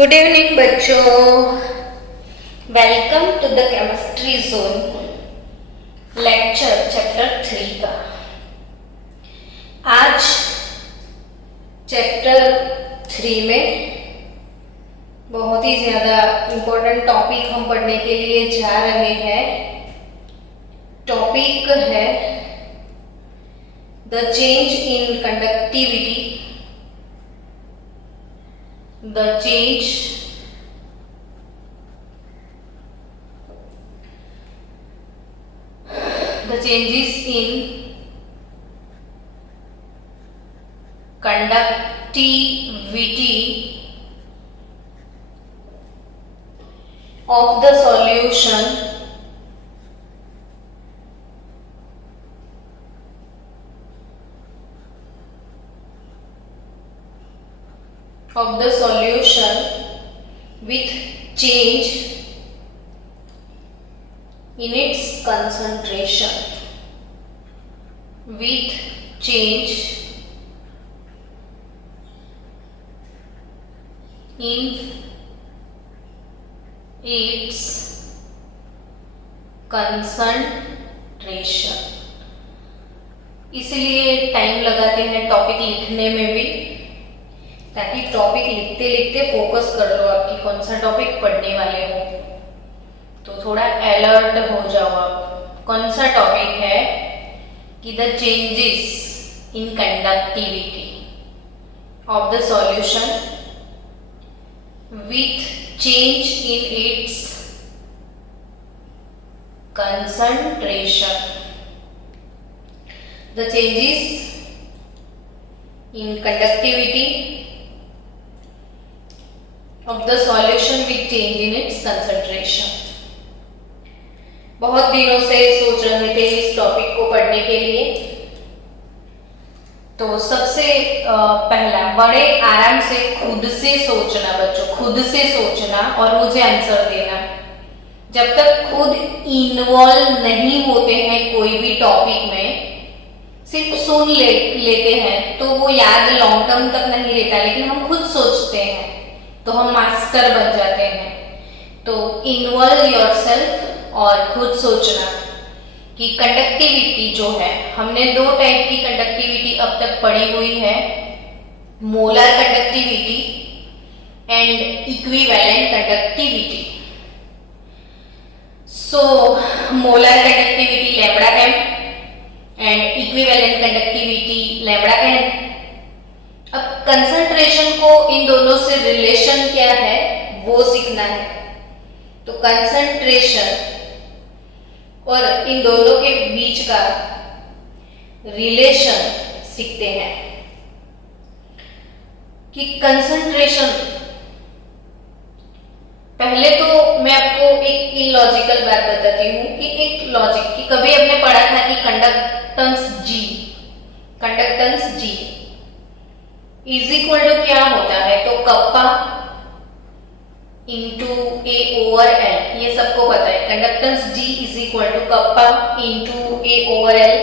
Good evening बच्चों, welcome to the chemistry zone lecture chapter 3 का। आज चैप्टर 3 में बहुत ही ज्यादा इम्पोर्टेंट टॉपिक हम पढ़ने के लिए जा रहे हैं। टॉपिक है the change in conductivity, the changes in conductivity of the solution with change in its concentration, with change in its concentration। इसलिए टाइम लगाते हैं टॉपिक लिखने में भी, ताकि टॉपिक लिखते लिखते फोकस कर लो आपकी कौन सा टॉपिक पढ़ने वाले हो, तो थोड़ा अलर्ट हो जाओ आप। कौन सा टॉपिक है कि the changes in conductivity of the solution with change in its concentration. The changes in conductivity of the solution with change in its concentration। बहुत दिनों से सोच रहे थे इस टॉपिक को पढ़ने के लिए, तो सबसे पहला बड़े आराम से खुद से सोचना बच्चों, खुद से सोचना और मुझे आंसर देना। जब तक खुद इन्वॉल्व नहीं होते हैं कोई भी टॉपिक में, सिर्फ सुन लेते हैं तो वो याद लॉन्ग टर्म तक नहीं रहता, लेकिन हम खुद सोचते हैं तो हम मास्टर बन जाते हैं। तो इन्वॉल्व योरसेल्फ और खुद सोचना कि कंडक्टिविटी जो है, हमने दो टाइप की कंडक्टिविटी अब तक पढ़ी हुई है, molar conductivity and equivalent conductivity. So molar conductivity lambda M and equivalent conductivity lambda N. अब कंसंट्रेशन को इन दोनों से रिलेशन क्या है वो सीखना है, तो कंसंट्रेशन और इन दोनों के बीच का रिलेशन सीखते हैं कि कंसंट्रेशन। पहले तो मैं आपको एक इलॉजिकल बात बताती हूं कि एक लॉजिक की कभी हमने पढ़ा था कि conductance G is equal to क्या होता है, तो kappa into A over L, ये सबको पता है। Conductance G is equal to kappa into A over L.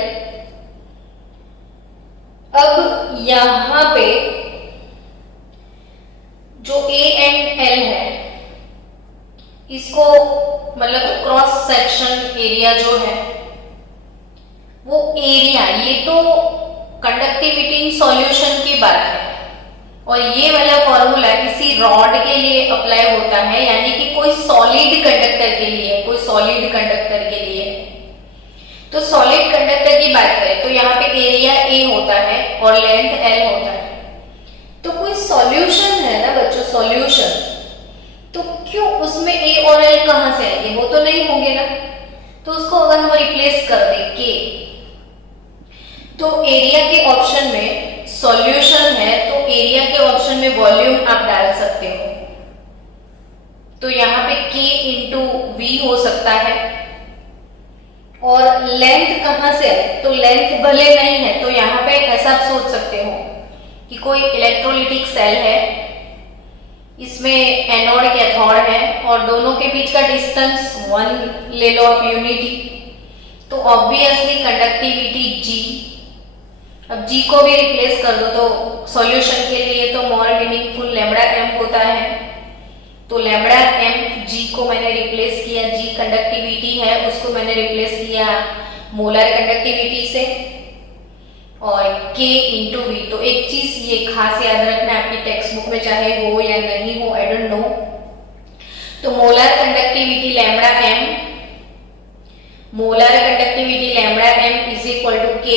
अब यहां पे जो ए एंड एल है, इसको मतलब क्रॉस सेक्शन एरिया जो है वो एरिया, ये तो कंडक्टिविटी इन सॉल्यूशन की बात है, और ये वाला फॉर्मूला किसी रॉड के लिए अप्लाई होता है, यानी कि कोई सॉलिड कंडक्टर के लिए, कोई सॉलिड कंडक्टर के लिए। तो सॉलिड कंडक्टर की बात करें तो यहाँ पे एरिया ए होता है और लेंथ एल होता है। तो कोई सॉल्यूशन है ना बच्चों, सॉल्यूशन, तो क्यों उसमें ए और एल कहां से आएंगे, वो तो नहीं होंगे ना। तो उसको अगर हम रिप्लेस कर दें के, तो एरिया के ऑप्शन में सॉल्यूशन है, तो एरिया के ऑप्शन में वॉल्यूम आप डाल सकते हो। तो यहाँ पे K इंटू वी हो सकता है। और लेंथ कहां से है, तो लेंथ भले नहीं है तो यहाँ पे ऐसा आप सोच सकते हो कि कोई इलेक्ट्रोलिटिक सेल है, इसमें एनोड कैथोड है और दोनों के बीच का डिस्टेंस 1 ले लो आप यूनिटी, तो ऑब्वियसली कंडक्टिविटी G। अब G को भी रिप्लेस कर दो तो सॉल्यूशन के लिए तो मोर मीनिंगफुल लैम्बडा एम होता है। तो लैम्बडा एम, जी को मैंने रिप्लेस किया, जी कंडक्टिविटी है उसको मैंने रिप्लेस किया मोलर कंडक्टिविटी से, और K इंटू वी। तो एक चीज ये खास याद रखना आपकी टेक्स्ट बुक में चाहे हो या नहीं हो, आई डोंट नो। तो molar conductivity lambda M, molar conductivity lambda M is equal to K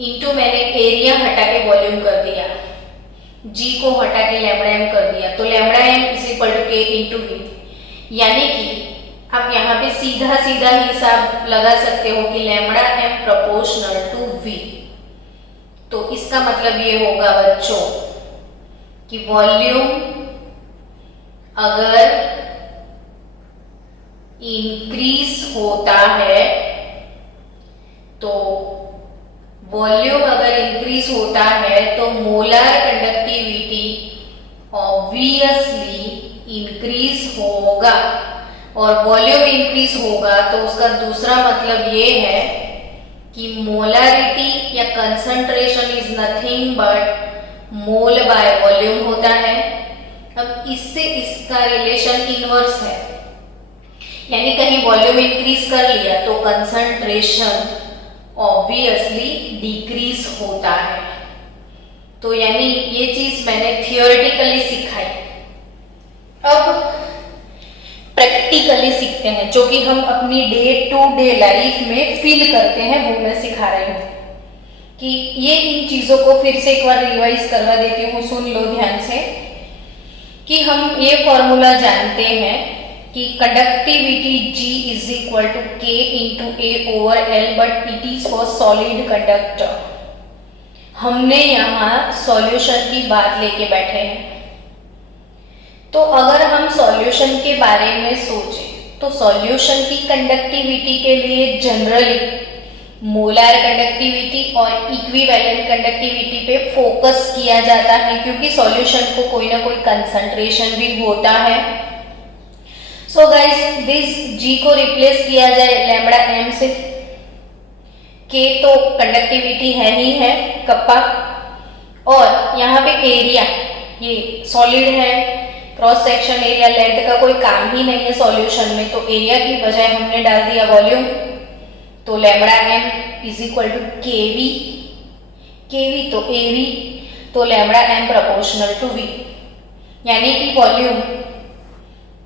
into मैंने एरिया हटा के वॉल्यूम कर दिया, जी को हटा के लैम्बडा एम कर दिया, तो lambda M is equal to K into V. यानी कि आप यहाँ पे सीधा सीधा हिसाब लगा सकते हो कि lambda M proportional to V. तो इसका मतलब ये होगा बच्चों कि वॉल्यूम अगर इंक्रीज होता है, तो वॉल्यूम अगर इंक्रीज होता है तो मोलर कंडक्टिविटी ऑब्वियसली इंक्रीज होगा, और वॉल्यूम इंक्रीज होगा तो उसका दूसरा मतलब ये है कि मोलारिटी या concentration is nothing but mole by volume होता है। अब इससे इसका रिलेशन इनवर्स है, यानी कहीं वॉल्यूम इंक्रीज कर लिया तो कंसंट्रेशन ऑब्वियसली डिक्रीज होता है। तो यानी ये चीज मैंने थियोरेटिकली सिखाई। अब प्रैक्टिकली सीखते हैं, जो कि हम अपनी डे टू डे लाइफ में फील करते हैं, वो मैं सिखा रही हूँ कि ये इन चीजों को फिर से एक बार रिवाइज करवा देती हूँ, सुन लो ध्यान से। कि हम ये फॉर्मूला जानते हैं कि conductivity G is equal to K into A over L, but it is for solid conductor. हमने यहाँ सॉल्यूशन की बात लेके बैठे हैं, तो अगर हम सॉल्यूशन के बारे में सोचें तो सॉल्यूशन की कंडक्टिविटी के लिए जनरली मोलर कंडक्टिविटी और इक्विवेलेंट कंडक्टिविटी पे फोकस किया जाता है, क्योंकि सॉल्यूशन को कोई ना कोई कंसंट्रेशन भी होता है। सो गाइस, दिस G को रिप्लेस किया जाए लैम्बडा एम से, K तो कंडक्टिविटी है ही है कप्पा, और यहाँ पे एरिया, ये सॉलिड है, क्रॉस सेक्शन एरिया, लेंथ का कोई काम ही नहीं है सॉल्यूशन में, तो एरिया की बजाय हमने डाल दिया वॉल्यूम। तो lambda M is equal to KV, KV तो एवी, तो lambda M proportional to V. यानी कि वॉल्यूम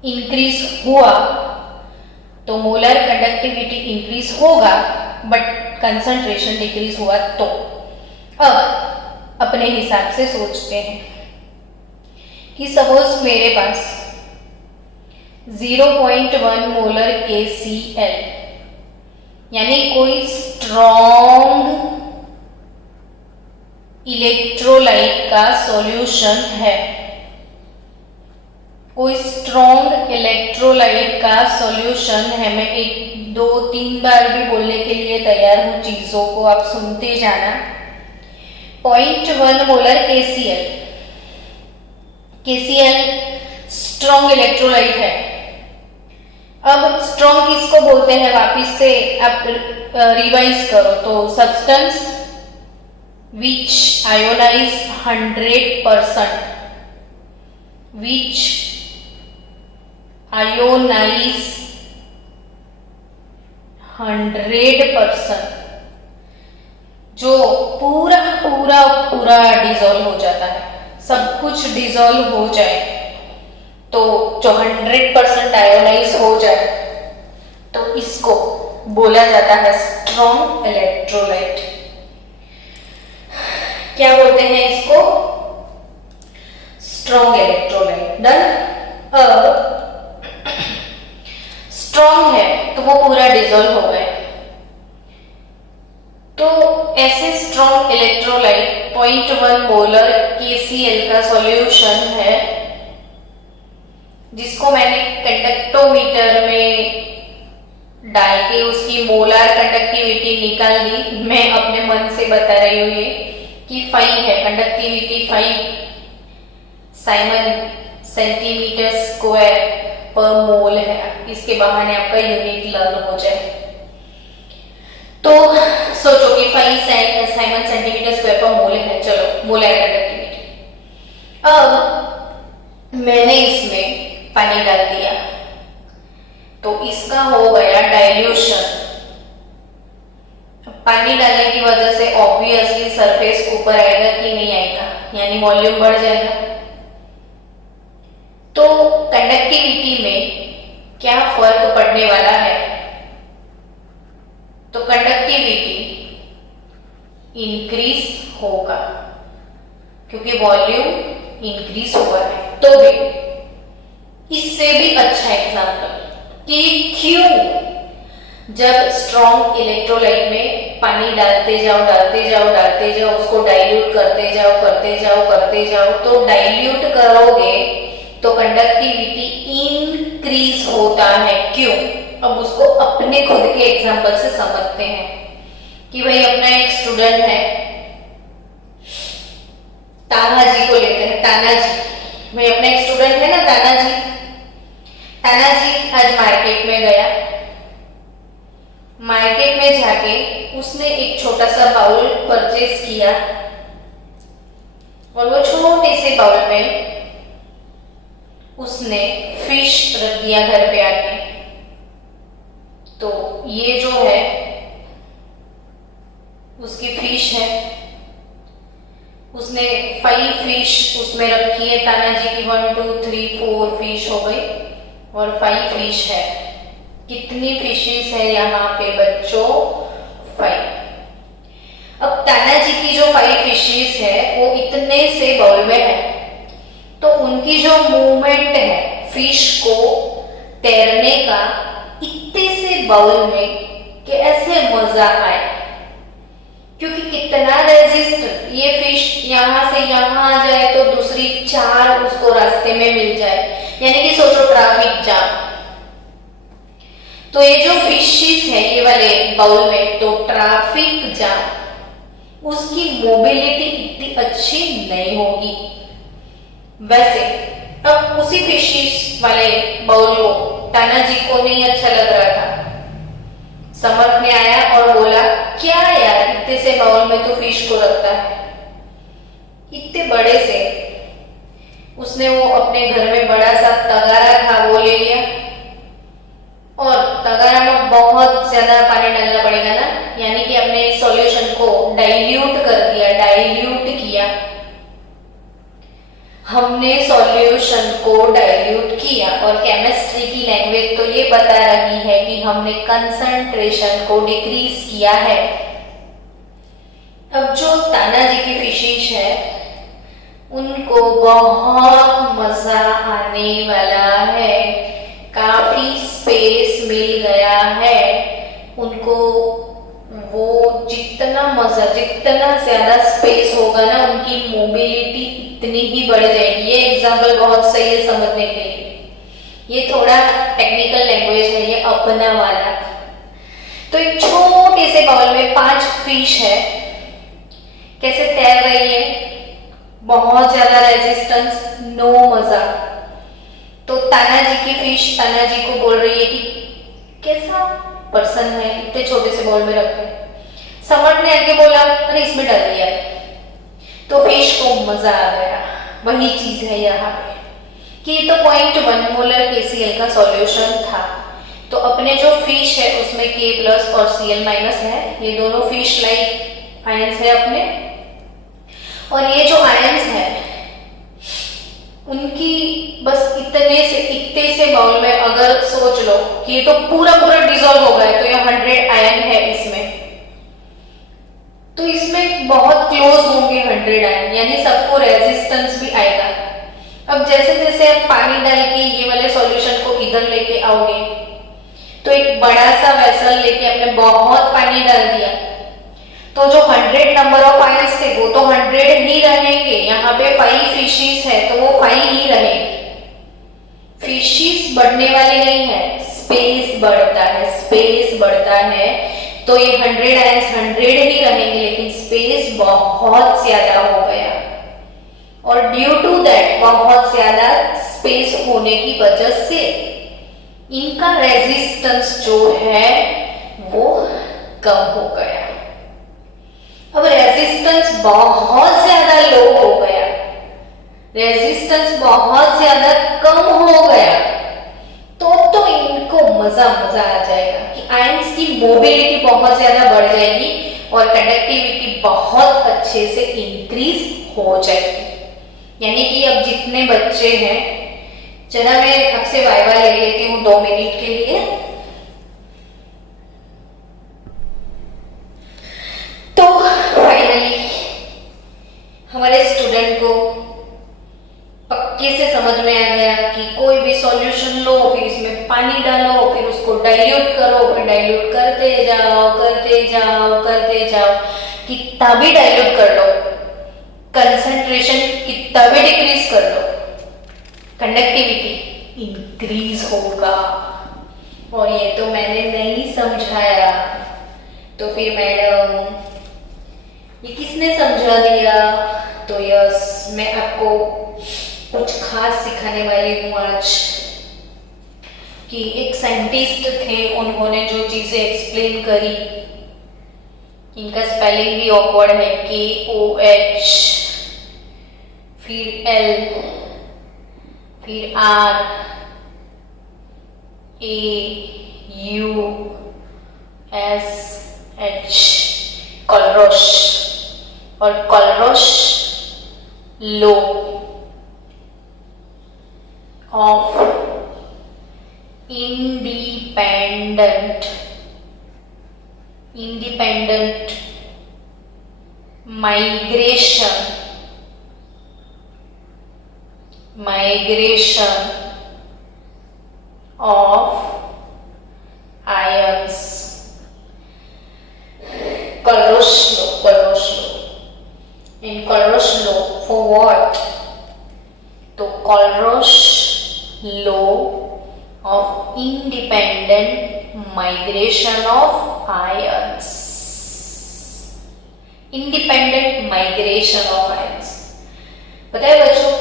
इंक्रीज हुआ तो मोलर कंडक्टिविटी इंक्रीज होगा, बट कंसंट्रेशन डिक्रीज हुआ तो। अब अपने हिसाब से सोचते हैं कि सपोज मेरे पास 0.1 मोलर KCl, यानी कोई स्ट्रॉन्ग इलेक्ट्रोलाइट का सॉल्यूशन है, कोई स्ट्रॉन्ग इलेक्ट्रोलाइट का सॉल्यूशन है। मैं 1, 2, 3 बार भी बोलने के लिए तैयार हूं, चीजों को आप सुनते जाना। 0.1 molar KCl, KCl strong electrolyte है। अब स्ट्रॉन्ग किसको बोलते हैं, वापिस से आप रिवाइज करो तो substance which ionize 100%, which ionize 100%, जो पूरा पूरा पूरा डिसॉल्व हो जाता है, सब कुछ डिसॉल्व हो जाए, तो जो 100% आयोनाइज हो जाए तो इसको बोला जाता है स्ट्रॉन्ग इलेक्ट्रोलाइट। क्या बोलते हैं इसको, स्ट्रॉन्ग इलेक्ट्रोलाइट। डन। अब स्ट्रॉन्ग है तो वो पूरा डिसॉल्व हो गए, तो ऐसे स्ट्रॉन्ग इलेक्ट्रोलाइट 0.1 मोलर KCl का सॉल्यूशन है, जिसको मैंने कंडक्टोमीटर में डाल के उसकी मोलर कंडक्टिविटी निकाल दी। मैं अपने मन से बता रही हूँ ये कि 5 है, कंडक्टिविटी 5 साइमन सेंटीमीटर स्क्वायर पर मोल है। इसके बहाने आपका यूनिट लर्न हो जाए। तो सोचो कि 5 साइमन सेंटीमीटर स्क्वायर पर मोल है, चलो मोलर कंडक्टिविटी। अब मैंने इसमें पानी डाल दिया, तो इसका हो गया डाइल्यूशन। पानी डालने की वजह से ऑब्वियसली सरफेस ऊपर आएगा कि नहीं आएगा, यानी वॉल्यूम बढ़ जाएगा। तो कंडक्टिविटी में क्या फर्क पड़ने वाला है? तो कंडक्टिविटी इंक्रीज होगा क्योंकि वॉल्यूम इंक्रीज हुआ है। तो भी इससे भी अच्छा एग्जांपल कि क्यों जब स्ट्रॉन्ग इलेक्ट्रोलाइट में पानी डालते जाओ, उसको डाइल्यूट करते जाओ, तो डाइल्यूट करोगे तो कंडक्टिविटी इंक्रीज होता है। क्यों? अब उसको अपने खुद के एग्जांपल से समझते हैं कि भाई अपना एक स्टूडेंट है, ताना जी को लेते हैं। ताना जी, भाई अपना एक स्टूडेंट है ना ताना जी आज मार्केट में गया। मार्केट में जाके उसने एक छोटा सा बाउल परचेज किया और वो छोटे से बाउल में उसने फिश रख दिया घर पे आके। तो ये जो है उसकी फिश है, उसने 5 फिश उसमें रखी है। ताना जी की 1 2 3 4 फिश हो गई और 5 फिश है। कितनी फिशेस है यहाँ पे बच्चों? 5। अब ताना जी की जो 5 फिशेस है वो इतने से बाउल में है, तो उनकी जो मूवमेंट है फिश को तैरने का इतने से बाउल में कैसे मजा आए, क्योंकि कितना रेजिस्टेंट ये फिश यहाँ से यहाँ आ जाए तो दूसरी 4 उसको रास्ते में मिल जाए, यानी कि सोचो ट्रैफिक जाम। तो ये जो फिशेस है ये वाले बाउल में, तो ट्रैफिक जाम उसकी मोबिलिटी इतनी अच्छी नहीं होगी। वैसे अब उसी फिशेस वाले बाउल को ताना जी को नहीं अच्छा लग रहा था। समर्थ ने आया और बोला, क्या यार इतने से बाउल में तो फिश को रखता है, इतने बड़े से। उसने वो अपने घर में बड़ा सा तगारा था वो ले लिया, और तगारा में बहुत ज्यादा पानी डालना पड़ेगा ना, यानी कि अपने सॉल्यूशन को डाइल्यूट कर दिया, डाइल्यूट किया। हमने सॉल्यूशन को डाइल्यूट किया और केमिस्ट्री की लैंग्वेज तो ये बता रही है कि हमने कंसंट्रेशन को डिक्रीज किया है। अब जो ताना जी की फिशेस है उनको बहुत मजा आने वाला है, काफी स्पेस मिल गया है उनको। वो जितना मजा, जितना ज्यादा स्पेस होगा ना, उनकी मोबिलिटी इतनी ही बढ़ जाएगी। ये एग्जांपल बहुत सही है समझने के लिए, ये थोड़ा टेक्निकल लैंग्वेज है ये अपना वाला। तो एक छोटे से बाउल में 5 फिश है, कैसे तैर रही है, बहुत ज्यादा रेजिस्टेंस, नो मजा। तो ताना जी की फिश ताना जी को बोल रही है कि कैसा पर्सन है, इतने छोटे से बाउल में रखे। समर्थ ने आके बोला, अरे इसमें डाल दिया। तो फिश को मजा आ गया। वही चीज है यहाँ पे कि ये तो 0.1 मोलर KCl का सॉल्यूशन था। तो अपने जो फिश है उसमें K+ और Cl- है, ये दोनों फिश लाइक आयंस है अपने। और ये जो आयंस है उनकी बस इतने से बाउल में अगर सोच लो कि ये तो पूरा डिसॉल्व हो गया, तो ये 100 आयन है इसमें, तो इसमें बहुत क्लोज होंगे 100 आयन, यानी सबको रेजिस्टेंस भी आएगा। अब जैसे जैसे आप पानी डाल के ये वाले सॉल्यूशन को इधर लेके आओगे, तो एक बड़ा सा वेसल लेके आपने बहुत पानी डाल दिया, तो जो 100 नंबर ऑफ आयंस थे वो तो 100 ही रहेंगे। यहाँ पे 5 फिशेस है तो वो 5 ही रहेंगे। फिशेस बढ़ने वाली नहीं है, स्पेस बढ़ता है, स्पेस बढ़ता है। तो ये 100 आयंस 100 ही रहेंगे, लेकिन स्पेस बहुत ज्यादा हो गया, और ड्यू टू दैट बहुत ज्यादा स्पेस होने की वजह से इनका रेजिस्टेंस जो है वो कम हो गया। अब रेजिस्टेंस बहुत ज्यादा लो हो गया, रेजिस्टेंस बहुत ज्यादा कम हो गया, मजा मजा आ जाएगा कि आयंस की मोबिलिटी बहुत ज्यादा बढ़ जाएगी और कंडक्टिविटी बहुत अच्छे से इंक्रीज हो जाएगी। यानी कि अब जितने बच्चे हैं, चला मैं आपसे वाइवा ले लेती हूँ 2 मिनट के लिए। तो फाइनली हमारे स्टूडेंट को पक्के से समझ में आ गया कि कोई भी सॉल्यूशन लो, फिर इसमें पानी डालो, फिर उसको डाइल्यूट करो, फिर डाइल्यूट करते जाओ करते जाओ करते जाओ, कितना भी डाइल्यूट कर लो, कंसंट्रेशन कितना भी डिक्रीज कर लो, कंडक्टिविटी इंक्रीज होगा। और ये तो मैंने नहीं समझाया, तो फिर मैडम ये किसने समझा दिया? तो यस, मैं आपको कुछ खास सिखाने वाली हूँ आज। कि एक साइंटिस्ट थे, उन्होंने जो चीजें एक्सप्लेन करी, इनका स्पेलिंग भी ऑकवर्ड है, KOH, फिर L, फिर R, AU, SH, कॉलरोश। और Kohlrausch law of independent migration of ions. Kohlrausch law. In Kohlrausch law for what? तो Kohlrausch law of independent migration of ions. Independent migration of ions. पता है बच्चों,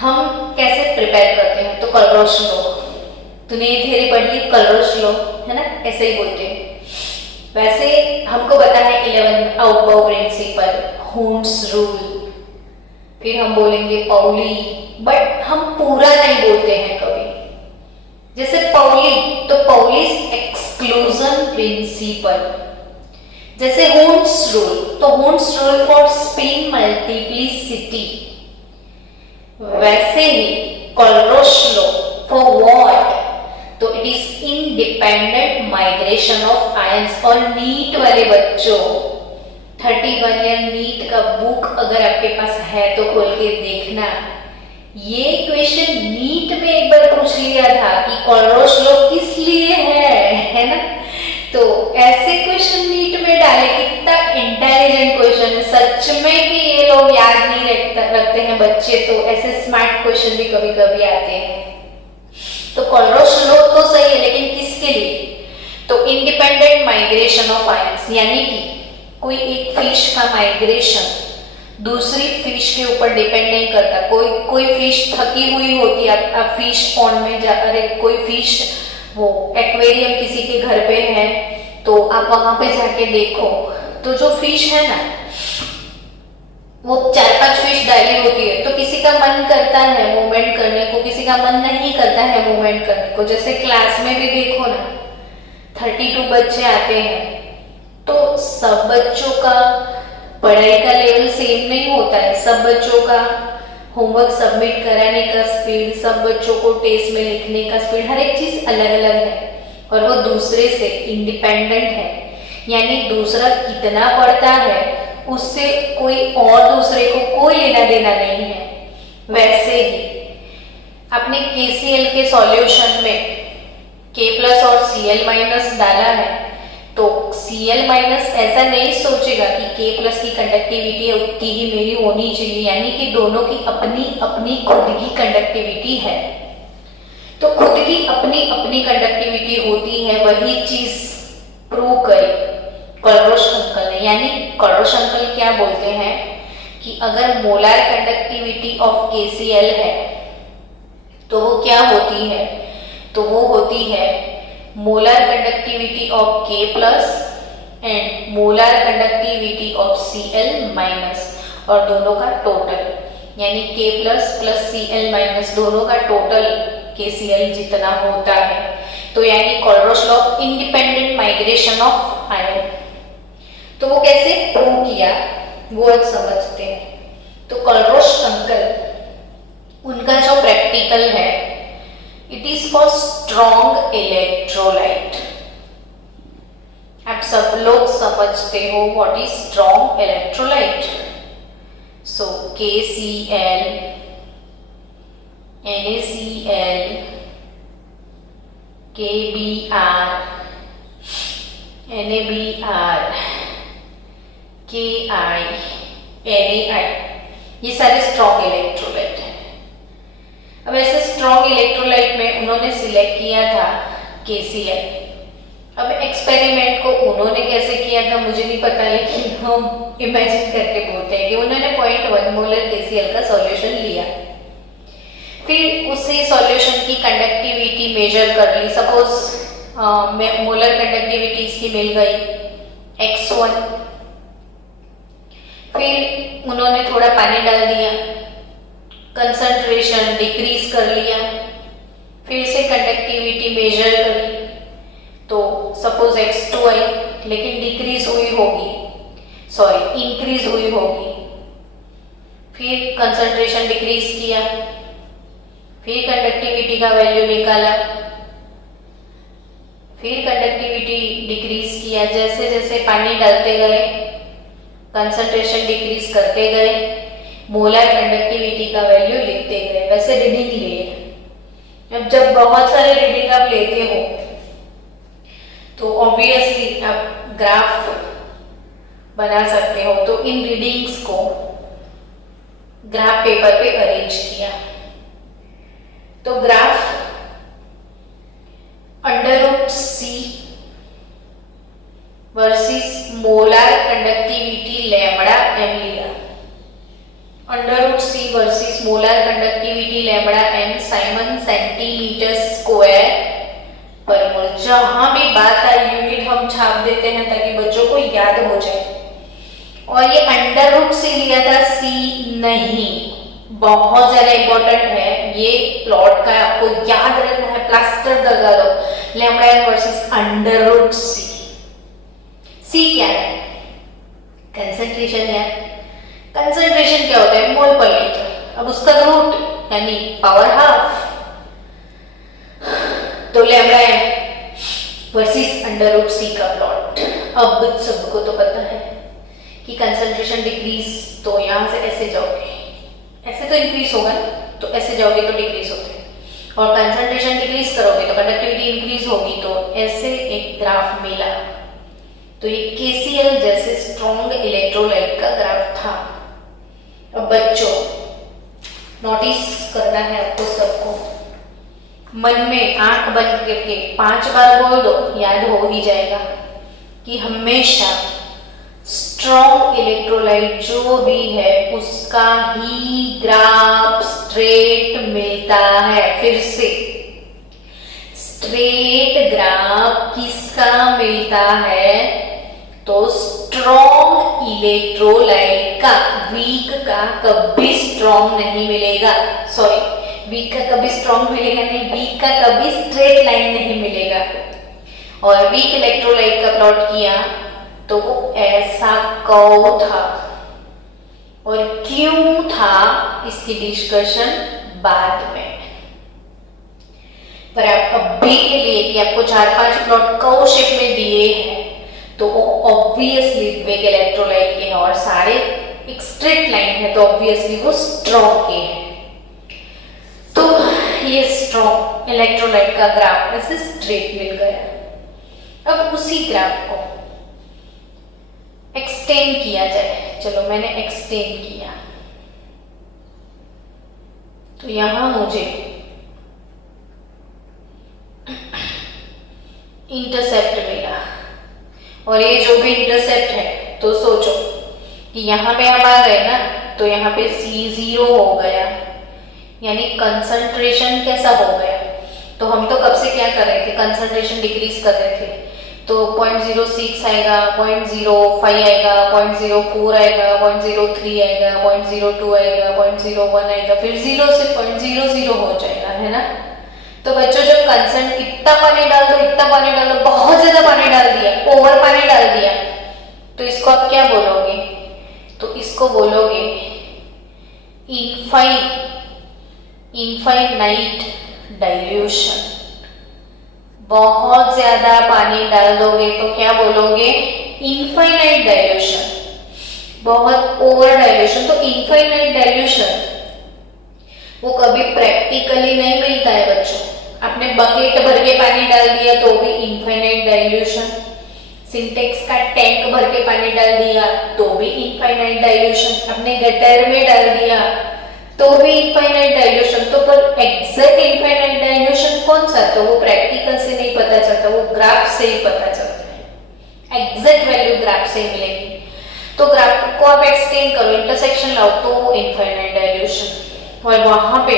हम कैसे prepare करते हैं? तो कॉलरोश लॉ, तूने ये थियरी पढ़ ली, कॉलरोश लॉ, है ना, ऐसे ही बोलते हैं। वैसे हमको पता है 11 आउटबाउ प्रिंसिपल, हून्स रूल, फिर हम बोलेंगे पाउली, बट हम पूरा नहीं बोलते हैं कभी। जैसे पाउली, तो पाउलीज एक्सक्लूजन प्रिंसिपल। जैसे हून्स रूल, तो हून्स रूल फॉर स्पिन मल्टीप्लिसिटी। वैसे ही कॉलरोश लॉ फॉर व्हाट? तो it is independent migration of ions. और नीट वाले बच्चों, 31 या नीट का बुक अगर आपके पास है तो खोल के देखना। ये क्वेश्चन नीट में एक बार पूछ लिया था कि कॉलरोश लॉ किस लिए है ना? तो ऐसे क्वेश्चन नीट में डाले, कितना इंटेलिजेंट क्वेश्चन है सच में कि ये लोग याद नहीं रखते हैं बच्चे, तो ऐसे स्मार्ट क्वेश्चन भी कभी कभी आते हैं। तो कॉलरोश लॉ तो सही है, लेकिन किसके लिए? तो इंडिपेंडेंट माइग्रेशन ऑफ आयंस, यानी कि कोई एक फिश का माइग्रेशन दूसरी फिश के ऊपर डिपेंड नहीं करता। कोई फिश थकी हुई होती है, आप फिश पॉन्ड में जा, अरे कोई फिश वो एक्वेरियम किसी के घर पे है, तो आप वहां पे जाके देखो, तो जो फिश है ना, वो 4-5 फिश डाली होती है, तो किसी का मन करता है मूवमेंट करने को, किसी का मन नहीं करता है मूवमेंट करने को। जैसे क्लास में भी देखो ना, 32 बच्चे आते हैं, तो सब बच्चों का पढ़ाई का लेवल सेम नहीं होता है। सब बच्चों का होमवर्क सबमिट कराने का स्पीड, सब बच्चों को टेस्ट में लिखने का स्पीड, हर एक चीज अलग अलग है, और वो दूसरे से इंडिपेंडेंट है। यानी दूसरा कितना पढ़ता है उससे कोई और दूसरे को कोई लेना देना नहीं है। वैसे ही आपने KCl के सॉल्यूशन में K+ और Cl- डाला है, तो Cl- ऐसा नहीं सोचेगा कि K+ की कंडक्टिविटी उतनी ही मेरी होनी चाहिए, यानी कि दोनों की अपनी अपनी खुद की कंडक्टिविटी है। तो खुद की अपनी अपनी कंडक्टिविटी होती है, वही चीज प्रूव करी कॉलरोश अंकल ने। यानी कॉलरोश अंकल क्या बोलते हैं कि अगर मोलार कंडक्टिविटी ऑफ KCl है तो वो क्या होती है? तो वो होती है molar conductivity of K+ and molar conductivity of Cl-, और दोनों का टोटल, यानी K+ + Cl- दोनों का टोटल KCl जितना होता है। तो यानी Kohlrausch law of independent migration of ion. तो वो कैसे प्रूव किया वो आज समझते हैं। तो कोलरोस अंकल उनका जो प्रैक्टिकल है it is for strong electrolyte. आप सब लोग समझते हो what is strong electrolyte. So KCl, NaCl, KBr, NaBr, Ki, NaI, ये सारे स्ट्रॉन्ग इलेक्ट्रोलाइट हैं। अब ऐसे स्ट्रॉन्ग इलेक्ट्रोलाइट में उन्होंने सिलेक्ट किया था KCl। अब एक्सपेरिमेंट को उन्होंने कैसे किया था मुझे नहीं पता, लेकिन हम इमेजिन करके बोलते हैं कि उन्होंने 0.1 मोलर KCl का सॉल्यूशन लिया, फिर उसी सॉल्यूशन की कंडक्टिविटी मेजर कर ली। सपोज मोलर कंडक्टिविटी इसकी मिल गई x1, फिर उन्होंने थोड़ा पानी डाल दिया, कंसंट्रेशन डिक्रीज कर लिया, फिर से कंडक्टिविटी मेजर करी, तो सपोज x2 आई लेकिन डिक्रीज हुई होगी, सॉरी इंक्रीज हुई होगी, फिर कंसंट्रेशन डिक्रीज किया, फिर कंडक्टिविटी का वैल्यू निकाला, फिर कंडक्टिविटी डिक्रीज किया, जैसे जैसे पानी डालते गए कंसंट्रेशन डिक्रीज करते गए, मोलर कंडक्टिविटी का वैल्यू लिखते गए, वैसे रीडिंग लिए। अब जब बहुत सारे रीडिंग आप लेते हो तो ऑब्वियसली आप ग्राफ बना सकते हो। तो इन रीडिंग्स को ग्राफ पेपर पे अरेंज किया। तो graph √C versus molar conductivity lambda m लिया। √C versus molar conductivity lambda m Simon centimetre square पर मोल। जहां भी बात आई यूनिट हम छाप देते हैं ताकि बच्चों को याद हो जाए। और ये √C लिया था, C नहीं। बहुत ज्यादा इंपॉर्टेंट है ये प्लॉट का, आपको याद रखना है, प्लास्टर लगा दो। Lambda m versus √C। C क्या है? कंसंट्रेशन है। कंसंट्रेशन क्या होता है? मोल पर लीटर। अब उसका रूट यानी पावर हाफ, तो लैम्बडा m वर्सेस √C का प्लॉट। अब सबको तो पता है कि कंसंट्रेशन डिक्रीज, तो यहां से ऐसे जाओगे, ऐसे तो इंक्रीज होगा ना, तो ऐसे जाओगे तो डिक्रीज होते हैं, और कंसंट्रेशन डिक्रीज करोगे तो कंडक्टिविटी इंक्रीज होगी, तो ऐसे एक ग्राफ मिला। तो ये KCl जैसे स्ट्रॉन्ग इलेक्ट्रोलाइट का ग्राफ था। अब बच्चों नोटिस करना है आपको सबको, मन में आंख बंद करके 5 बार बोल दो, याद हो ही जाएगा कि हमेशा स्ट्रॉन्ग इलेक्ट्रोलाइट जो भी है उसका ही ग्राफ स्ट्रेट मिलता है। फिर से स्ट्रेट ग्राफ किसका मिलता है? तो स्ट्रॉन्ग इलेक्ट्रोलाइट का। वीक का कभी स्ट्रॉन्ग नहीं मिलेगा, सॉरी वीक का कभी स्ट्रॉन्ग मिलेगा नहीं, वीक का कभी स्ट्रेट लाइन नहीं मिलेगा। और वीक इलेक्ट्रोलाइट का प्लॉट किया तो वो ऐसा कर्व था, और क्यों था इसकी डिस्कशन बाद में। पर आप अभी के लिए कि आपको 4-5 प्लॉट कर्व शेप में दिए हैं तो वो ऑब्वियसली वीक इलेक्ट्रोलाइट के हैं, और सारे एक स्ट्रेट लाइन है तो ऑब्वियसली वो स्ट्रॉन्ग के हैं। तो ये स्ट्रॉन्ग इलेक्ट्रोलाइट का ग्राफ ऐसे स्ट्रेट मिल गया। अब उसी ग्राफ को एक्सटेंड किया जाए। चलो मैंने एक्सटेंड किया, तो यहां मुझे इंटरसेप्ट मिला, और ये जो भी इंटरसेप्ट है तो सोचो कि यहां पे हम आ गए ना, तो यहाँ पे C0 हो गया, यानी कंसंट्रेशन कैसा हो गया। तो हम तो कब से क्या कर रहे थे? कंसंट्रेशन डिक्रीज कर रहे थे, तो 0.06 आएगा, 0.05 आएगा, 0.04 आएगा, 0.03 आएगा, 0.02 आएगा, 0.01 आएगा, फिर 0 से 0.00 हो जाएगा, है ना। तो बच्चों जब कंसर्न इतना पानी डाल दो, इतना पानी डाल दो, बहुत ज्यादा पानी डाल दिया, ओवर पानी डाल दिया, तो इसको आप क्या बोलोगे? तो इसको बोलोगे इनफाइनाइट डाइल्यूशन। बहुत ज्यादा पानी डाल दोगे तो क्या बोलोगे? Infinite dilution. बहुत ओवर डाइल्यूशन, तो इनफाइनाइट डाइल्यूशन वो कभी प्रैक्टिकली नहीं मिलता है बच्चों। आपने बकेट भर के पानी डाल दिया तो भी इनफाइनाइट डाइल्यूशन, सिंटेक्स का टैंक भर के पानी डाल दिया तो भी इनफाइनाइट डाइल्यूशन, आपने गटर में डाल दिया तो भी इनफाइनाइट डाइल्यूशन। तो पर एग्जैक्ट इनफाइनाइट डाइल्यूशन कौन सा? तो वो प्रैक्टिकल से नहीं पता चलता, वो ग्राफ से ही पता चलता है। एग्जैक्ट वैल्यू ग्राफ से ही मिलेगी। तो ग्राफ को आप एक्सटेंड करो, इंटरसेक्शन लाओ तो इनफाइनाइट डाइल्यूशन। और वहां पे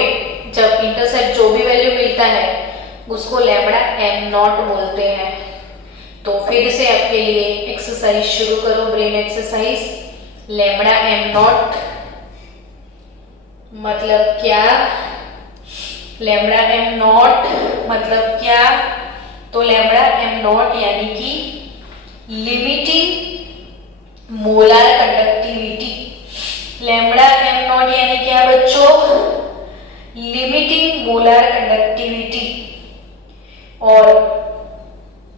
जब इंटरसेप्ट जो भी वैल्यू मिलता है उसको लैम्बडा m नॉट बोलते हैं। तो फिर से आपके लिए एक्सरसाइज शुरू करो, brain exercise. Lambda m not मतलब क्या? लैम्बडा m नॉट मतलब क्या? तो लैम्बडा m नॉट यानी कि limiting molar conductivity. Lambda m not यानी क्या बच्चों? Limiting molar conductivity. और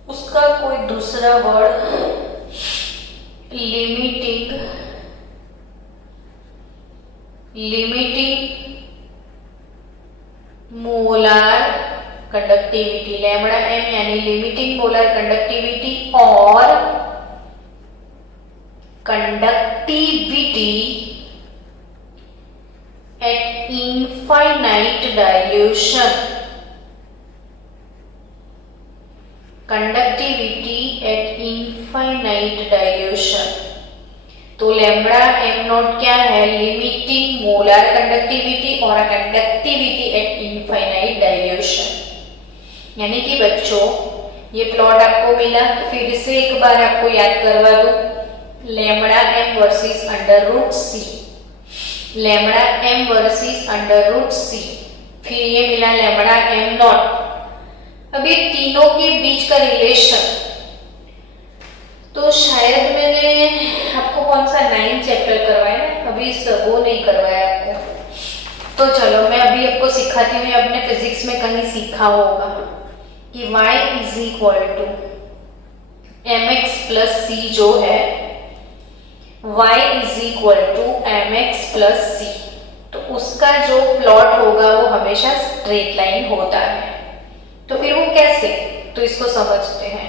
उसका कोई दूसरा word limiting molar conductivity. Lambda m यानी लिमिटिंग मोलर कंडक्टिविटी और conductivity at infinite dilution. Conductivity at infinite dilution. तो लैम्बडा m नॉट क्या है? लिमिटिंग मोलर कंडक्टिविटी और कंडक्टिविटी एट इनफाइनाइट डाइल्यूशन। यानी कि बच्चों ये प्लॉट आपको मिला, फिर से एक बार आपको याद करवा दूं। Lambda m versus under root C, lambda m versus under root C, फिर ये मिला लैम्बडा m नॉट। अब ये तीनों के बीच का रिलेशन तो शायद मैंने आपको कौन सा 9 चैप्टर करवाया ना, अभी वो नहीं करवाया आपको। तो चलो मैं अभी आपको सिखाती हूँ, आपने फिजिक्स में कहीं सीखा होगा कि y is equal to mx plus C जो है, y is equal to mx plus C, तो उसका जो प्लॉट होगा वो हमेशा स्ट्रेट लाइन होता है। तो फिर वो कैसे? तो इसको समझते हैं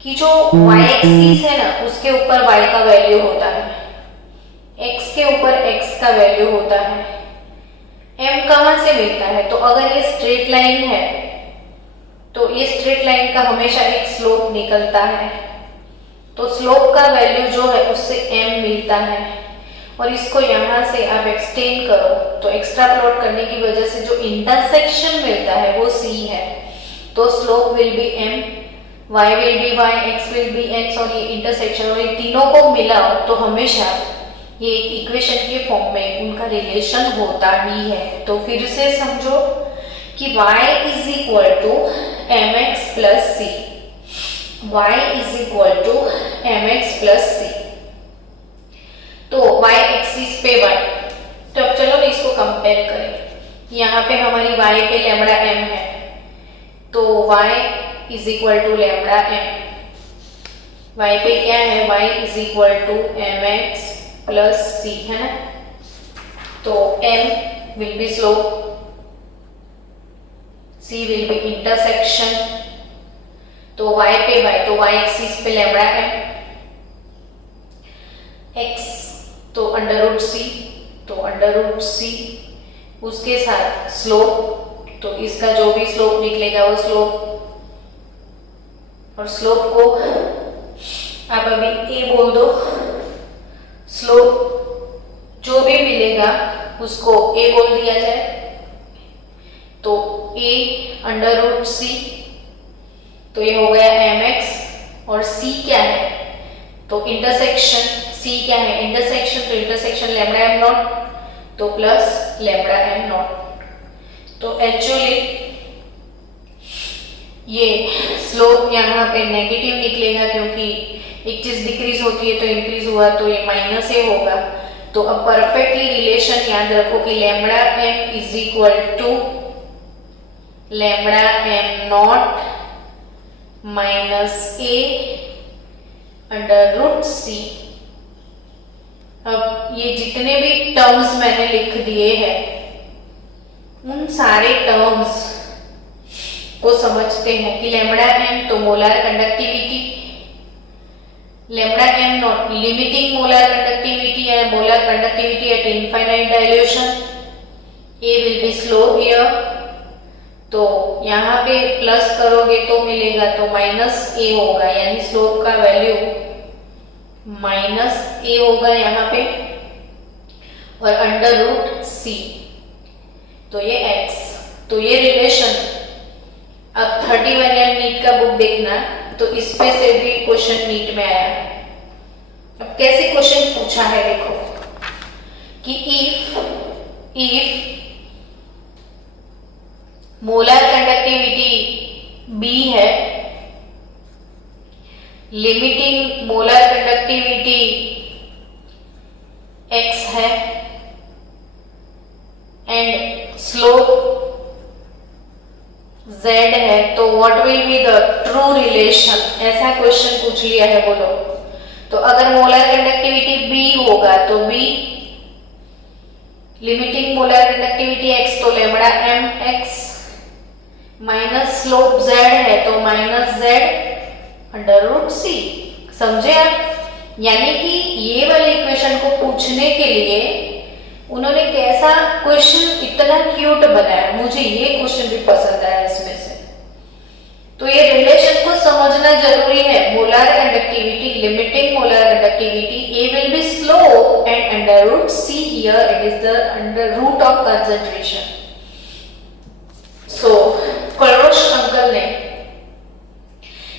कि जो y एक्सिस है ना उसके ऊपर y का वैल्यू होता है, x के ऊपर x का वैल्यू होता है। m कहां से मिलता है? तो अगर ये स्ट्रेट लाइन है तो ये स्ट्रेट लाइन का हमेशा एक स्लोप निकलता है, तो स्लोप का वैल्यू जो है उससे m मिलता है। और इसको यहां से आप एक्सटेंड करो तो एक्स्ट्रा प्लॉट करने की वजह से जो इंटरसेक्शन मिलता है वो c है, तो slope will B m, y will be y, x will be x, और ये इंटरसेक्शन और ये तीनों को मिलाओ तो हमेशा ये इक्वेशन के फॉर्म में उनका रिलेशन होता ही है। तो फिर से समझो कि y is equal to mx plus C, y is equal to mx plus C. तो y एक्सिस पे y, तो अब चलो इसको कंपेयर करें। यहाँ पे हमारी y पे लैम्बडा m है, तो y is equal to lambda m। y पे क्या है? y is equal to mx plus C, है ना। तो m will be slope, c will be intersection, तो y पे y, तो y एक्सिस पे लैम्बडा m, x तो अंडर रूट सी, तो अंडर रूट सी, उसके साथ स्लोप, तो इसका जो भी स्लोप निकलेगा वो स्लोप, और स्लोप को आप अभी a बोल दो, स्लोप जो भी मिलेगा उसको a बोल दिया जाए, तो a अंडर रूट सी, तो ये हो गया mx, और c क्या है? तो इंटरसेक्शन, c क्या है? इंटरसेक्शन, तो इंटरसेक्शन लैम्बडा m नॉट, तो प्लस लैम्बडा m नॉट। तो एक्चुअली ये स्लोप यहाँ पे नेगेटिव निकलेगा, क्योंकि एक चीज डिक्रीज होती है तो इंक्रीज हुआ तो ये माइनस ए होगा। तो अब परफेक्टली रिलेशन याद रखो कि lambda M is equal to lambda M not minus A under root C. अब ये जितने भी टर्म्स मैंने लिख दिए हैं उन सारे टर्म्स को समझते हैं कि लैम्बडा एम तो molar conductivity, lambda M not limiting molar conductivity या molar conductivity at infinite dilution, A will be slow here. तो यहाँ पे प्लस करोगे तो मिलेगा तो माइनस ए होगा, यानी स्लोप का वैल्यू माइनस ए होगा यहाँ पे, और अंडर रूट सी तो ये x। तो ये रिलेशन अब 31 या नीट का बुक देखना तो इसमें से भी क्वेश्चन नीट में आया। अब कैसे क्वेश्चन पूछा है देखो कि इफ मोलर कंडक्टिविटी B है, लिमिटिंग मोलर कंडक्टिविटी x है एंड स्लोप z है, तो what will be the true relation, ऐसा क्वेश्चन पूछ लिया है। बोलो तो अगर मोलर कंडक्टिविटी B होगा तो B limiting molar conductivity x तो lambda M x minus slope z है तो minus z under root C. समझे आप? यानी कि ये वाले इक्वेशन को पूछने के लिए उन्होंने कैसा क्वेश्चन इतना क्यूट बनाया, मुझे ये क्वेश्चन भी पसंद आया इसमें से। तो ये रिलेशन को समझना जरूरी है। Molar conductivity, limiting molar conductivity, A will be slow and under root C here it is the under root of concentration. So Kohlrausch uncle ने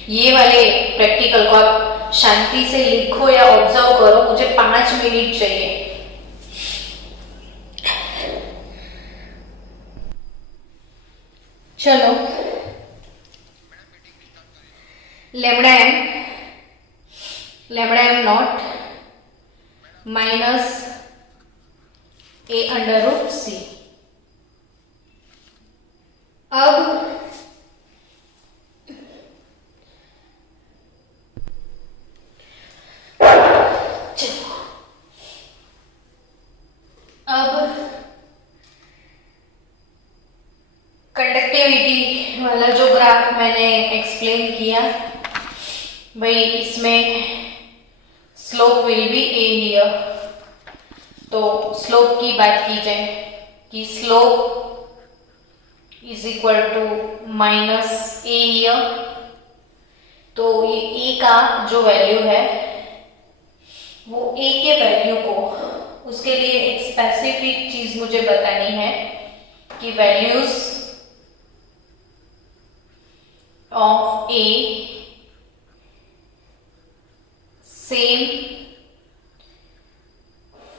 ये वाले प्रैक्टिकल को आप शांति से लिखो या ऑब्जर्व करो, मुझे 5 मिनट चाहिए। चलो lambda M not minus A under root C. अब कंडक्टिविटी वाला जो ग्राफ मैंने एक्सप्लेन किया, भाई इसमें slope will be A here. तो स्लोप की बात की जाए कि slope is equal to minus A here, तो ये ए का जो वैल्यू है वो ए के वैल्यू को, उसके लिए एक स्पेसिफिक चीज मुझे बतानी है कि values of A same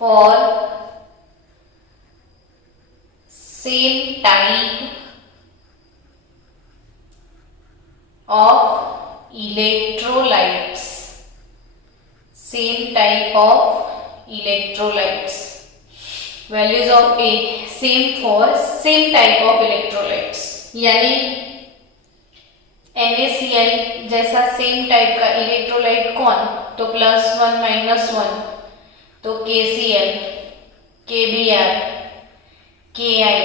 for same type of electrolytes, same type of electrolytes, values of A same for same type of electrolytes, यानी NaCl जैसा सेम टाइप का इलेक्ट्रोलाइट कौन, तो +1 -1, तो KCl, KBr, KI,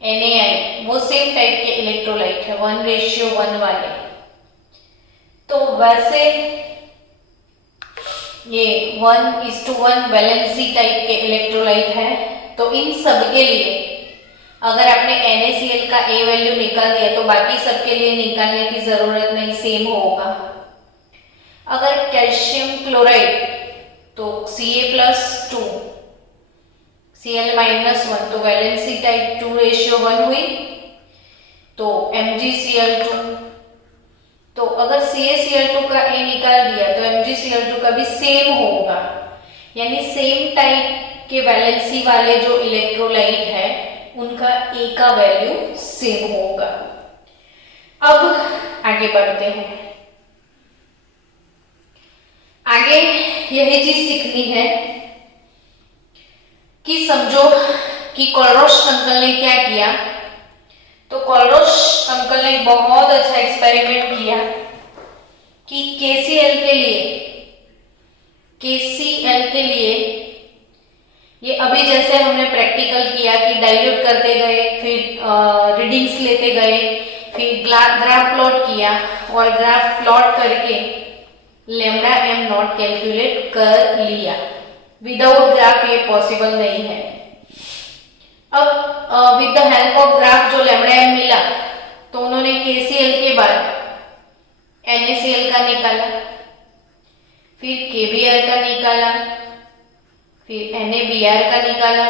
NaI वो सेम टाइप के electrolyte है 1:1 वाले। तो वैसे ये 1:1 वैलेंसी टाइप के इलेक्ट्रोलाइट है। तो इन सब के लिए अगर आपने NaCl का A वैल्यू निकाल दिया तो बाकी सबके लिए निकालने की जरूरत नहीं, सेम होगा। अगर कैल्शियम क्लोराइड तो Ca+2 Cl-1 तो वैलेंसी टाइप 2:1 हुई, तो MgCl2। तो अगर CaCl2 का A निकाल दिया तो MgCl2 का भी सेम होगा, यानी सेम टाइप के वैलेंसी वाले जो इलेक्ट्रोलाइट है उनका A का वैल्यू सेम होगा। अब आगे बढ़ते हैं। आगे यही चीज सीखनी है कि समझो कि कोलरोश अंकल ने क्या किया। तो कोलरोश अंकल ने बहुत अच्छा एक्सपेरिमेंट किया कि केसीएल के लिए ये अभी जैसे हमने प्रैक्टिकल किया कि डाइल्यूट करते गए, फिर रीडिंग्स लेते गए, फिर ग्राफ प्लॉट किया और ग्राफ प्लॉट करके लेमडा एम नॉट कैलकुलेट कर लिया। विदाउट ग्राफ ये पॉसिबल नहीं है। अब with the help of graph जो लेमडा एम मिला तो उन्होंने केसीएल के बाद एनएसीएल का निकाला, फिर केबीआर का निकाला, फिर एनएबीआर का निकाला,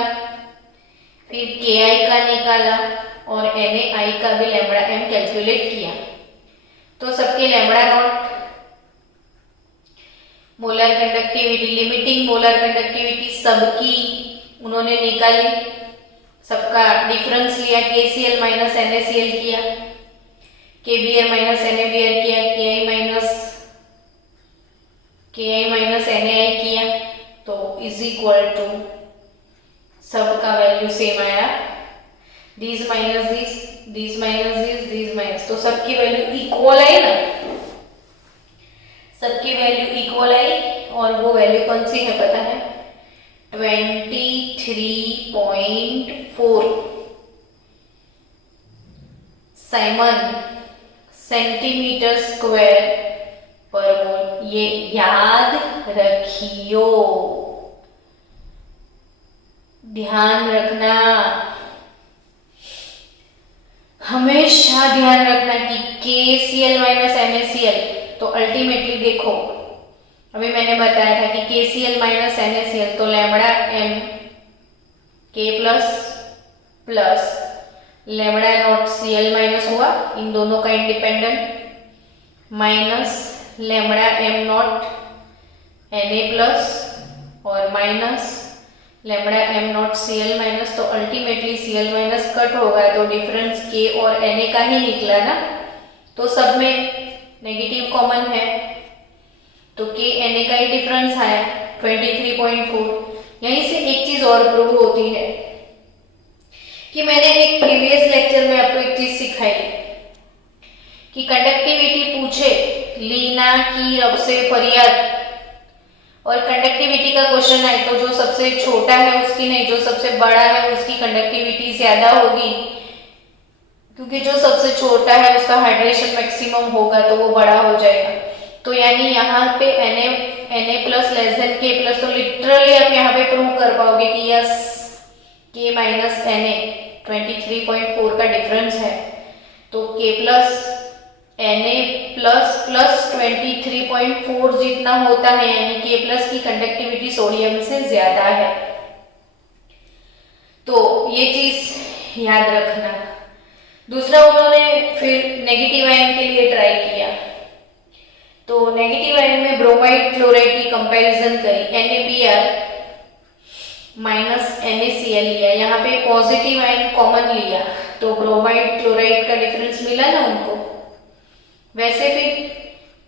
फिर केआई का निकाला और एनएआई का भी लेमडा एम कैलकुलेट किया। तो सबके lambda naught, molar conductivity, limiting molar conductivity सबकी उन्होंने निकाली, सबका डिफरेंस लिया, केसीएल माइनस एनएसीएल किया, केबीआर माइनस एनएबीआर किया, केआई माइनस एनएआई किया, तो इज इक्वल टू सबका वैल्यू सेम आया, this minus this, this minus this, this minus, तो सबकी वैल्यू इक्वल आई ना, सबकी वैल्यू इक्वल आई। और वो वैल्यू कौन सी है पता है? 23.4 साइमन सेंटीमीटर स्क्वायर पर मोल। ये याद रखियो, ध्यान रखना, हमेशा ध्यान रखना कि केसीएल माइनस एनएसीएल, तो अल्टीमेटली देखो अभी मैंने बताया था कि केसीएल माइनस एनएसीएल तो लेमडा एम के plus lambda not Cl minus हुआ, इन दोनों का independent, minus lambda M not Na plus और minus lambda M not Cl minus. तो अल्टीमेटली सीएल माइनस कट होगा तो डिफरेंस के और एनए का ही निकला ना, तो सब में नेगेटिव कॉमन है तो के एनए का ही डिफरेंस आया 23.4। यहीं से एक चीज और प्रूव होती है कि मैंने एक प्रीवियस लेक्चर में आपको एक चीज सिखाई कि कंडक्टिविटी पूछे लीना की रब से फरियाद, और कंडक्टिविटी का क्वेश्चन आए तो जो सबसे छोटा है उसकी नहीं, जो सबसे बड़ा है उसकी कंडक्टिविटी ज्यादा होगी, क्योंकि जो सबसे छोटा है उसका हाइड्रेशन मैक्सिमम होगा तो वो बड़ा हो जाएगा। तो यानी यहाँ पे Na प्लस लेस देन के प्लस, तो लिटरली आप यहाँ पे प्रूव कर पाओगे कि यस के माइनस Na 23.4 का डिफरेंस है, तो के प्लस Na प्लस प्लस 23.4 जितना होता है, यानी के प्लस की कंडक्टिविटी सोडियम से ज्यादा है। तो ये चीज याद रखना। दूसरा उन्होंने फिर नेगेटिव आयन के लिए ट्राई किया, तो नेगेटिव आयन में ब्रोमाइड क्लोराइड की कंपैरिजन करी, NaBr माइनस NaCl लिया, यहाँ पे पॉजिटिव आयन कॉमन लिया तो ब्रोमाइड क्लोराइड का डिफरेंस मिला ना उनको। वैसे फिर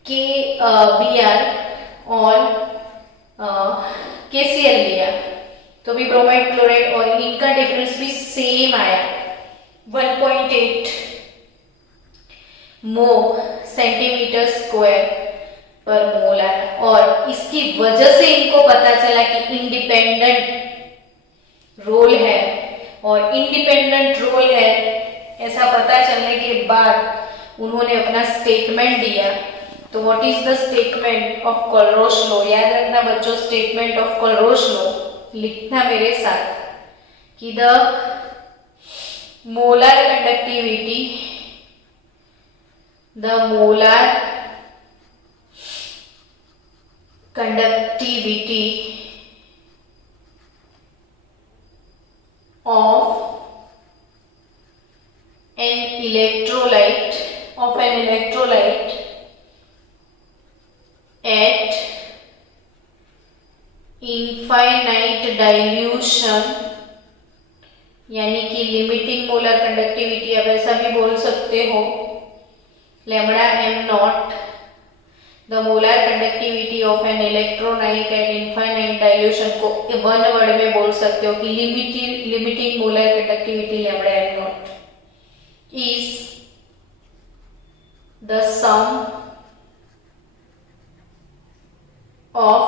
KBr और KCl लिया तो भी ब्रोमाइड क्लोराइड और इनका डिफरेंस भी सेम आया 1.8 मोल सेंटीमीटर स्क्वायर पर मोल आया। और इसकी वजह से इनको पता चला कि इंडिपेंडेंट रोल है, और इंडिपेंडेंट रोल है ऐसा पता चलने के बाद उन्होंने अपना स्टेटमेंट दिया। तो what is the statement of Kohlrausch law? याद रखना बच्चों, स्टेटमेंट ऑफ कोलरोश लॉ लिखना मेरे साथ कि the molar conductivity, the molar conductivity of an electrolyte at infinite dilution, यानी कि लिमिटिंग मोलर कंडक्टिविटी, अब ऐसा भी बोल सकते हो lambda m naught, the molar conductivity of an electrolyte at infinite dilution को वन वर्ड में बोल सकते हो कि limiting molar conductivity lambda m naught is the sum of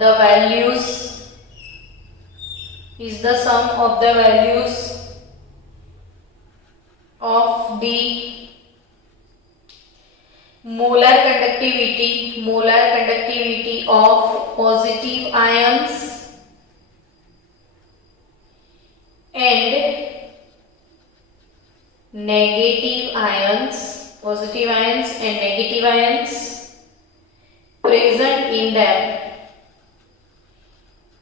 the values of the molar conductivity of positive ions and negative ions present in them.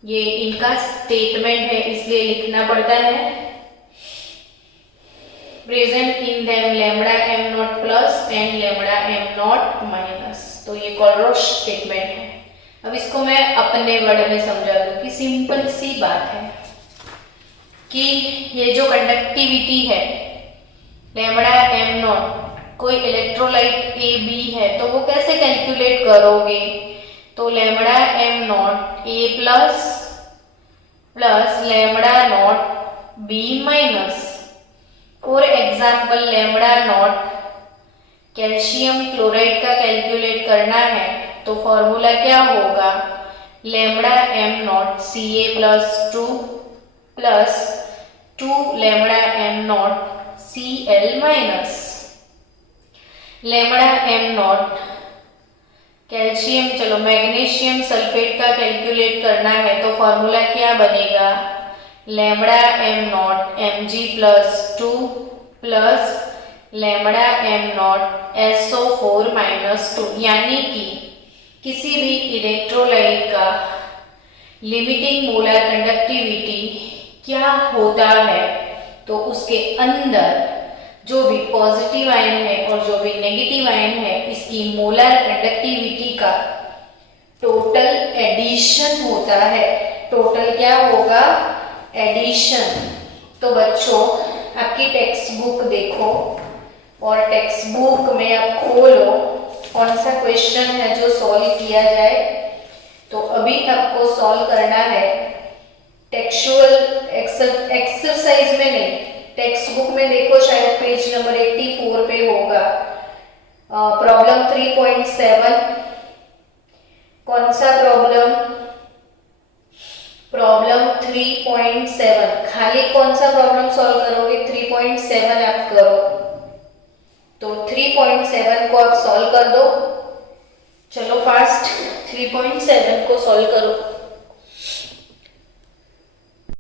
ये इनका statement है इसलिए लिखना पड़ता है present in them lambda m not plus and lambda m not minus. तो ये कोलरोच statement है। अब इसको मैं अपने वर्ड में समझा दूं कि सिंपल सी बात है कि ये जो कंडक्टिविटी है लैम्बडा m नॉट कोई इलेक्ट्रोलाइट ए बी है तो वो कैसे कैलकुलेट करोगे? तो lambda m not a plus lambda not be minus. For example lambda naught calcium chloride का कैलकुलेट करना है तो फॉर्मूला क्या होगा? Lambda m not Ca plus 2 lambda m not Cl minus. Lambda m not magnesium sulphate का calculate करना है तो फॉर्मूला क्या बनेगा? Lambda m not Mg plus 2 plus lambda m not SO4 minus 2। यानी कि किसी भी इलेक्ट्रोलाइट का लिमिटिंग मोलर कंडक्टिविटी क्या होता है तो उसके अंदर जो भी पॉजिटिव आयन है और जो भी नेगेटिव आयन है इसकी मोलर कंडक्टिविटी का टोटल एडिशन होता है। टोटल क्या होगा? एडिशन। तो बच्चों आपकी टेक्स्ट बुक देखो और टेक्स्ट बुक में आप खोलो कौन सा क्वेश्चन है जो सॉल्व किया जाए। तो अभी आपको सॉल्व करना है टेक्सचुअल एक्सरसाइज में नहीं, टेक्स्ट बुक में देखो शायद पेज नंबर 84 पे होगा। प्रॉब्लम 3.7 कौन सा प्रॉब्लम? प्रॉब्लम 3.7। खाली कौन सा प्रॉब्लम सॉल्व करोगे? 3.7 आप करो। तो 3.7 को आप सॉल्व कर दो। चलो फास्ट 3.7 को सॉल्व करो।